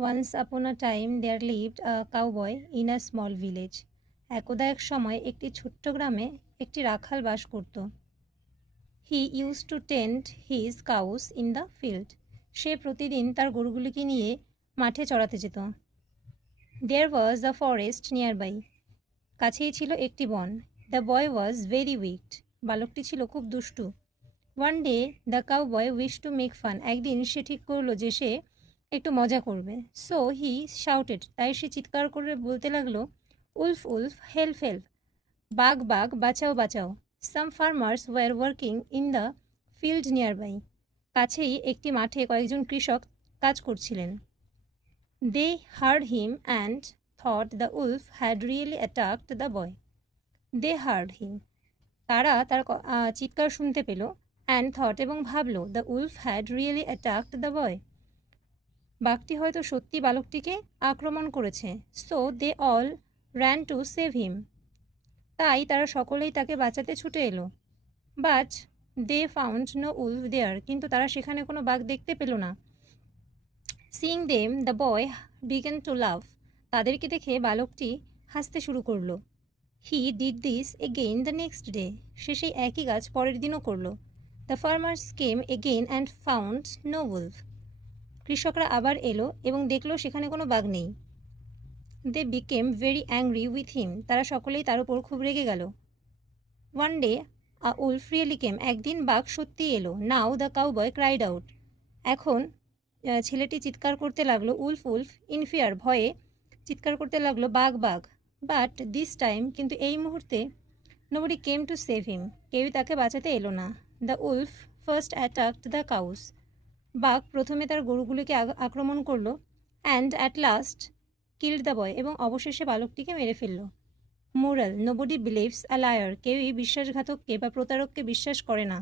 Once upon a time there lived a cowboy in a small village. একদা এক সময় একটি ছোট্ট গ্রামে একটি রাখাল বাস করত। He used to tend his cows in the field. সে প্রতিদিন তার গরুগুলিকে নিয়ে মাঠে চড়াতে যেত। There was a forest nearby. কাছেই ছিল একটি বন। The boy was very wicked. বালকটি ছিল খুব দুষ্টু। One day the cowboy wished to make fun. একদিন সে ঠিক করলো যে সে একটু মজা করবে। So he shouted. তাই সে চিৎকার করে বলতে লাগলো, উলফ উলফ, হেল্প হেল্প, বাঘ বাঘ, বাঁচাও বাঁচাও। Some farmers were working in the field nearby. কাছেই একটি মাঠে কয়েকজন কৃষক কাজ করছিলেন। They heard him and thought the wolf had really attacked the boy. They heard him. তারা তার চিৎকার শুনতে পেল and thought এবং ভাবলো the wolf had really attacked the boy. বাঘটি হয়তো সত্যি বালকটিকে আক্রমণ করেছে। So they all ran to save him. তাই তারা সকলেই তাকে বাঁচাতে ছুটে এলো। But they found no wolf there. কিন্তু তারা সেখানে কোনো বাঘ দেখতে পেল না। Seeing them, the boy began to laugh. তাদেরকে দেখে বালকটি হাসতে শুরু করলো। He did this again the next day. সে সেই একই কাজ পরের দিনও করলো। The farmers came again and found no wolf. কৃষকরা আবার এলো এবং দেখলো সেখানে কোনো বাঘ নেই। They became very angry with him. তারা সকলেই তার উপর খুব রেগে গেল। One day a wolf really came. একদিন বাঘ সত্যি এলো। Now the cowboy cried out. এখন ছেলেটি চিৎকার করতে লাগলো উলফ উলফ, ইন ফিয়ার, ভয়ে চিৎকার করতে লাগলো বাঘ বাঘ। বাট দিস টাইম, কিন্তু এই মুহূর্তে, নোবডি কেম টু সেভ হিম, কেউই তাকে বাঁচাতে এলো না। The Wolf first attacked the cows. বাঘ প্রথমে তার গরুগুলিকে আক্রমণ করলো। And at last killed the boy, এবং অবশেষে বালকটিকে মেরে ফেলল। Moral, nobody believes a liar, কেউই বিশ্বাসঘাতককে বা প্রতারককে বিশ্বাস করে না।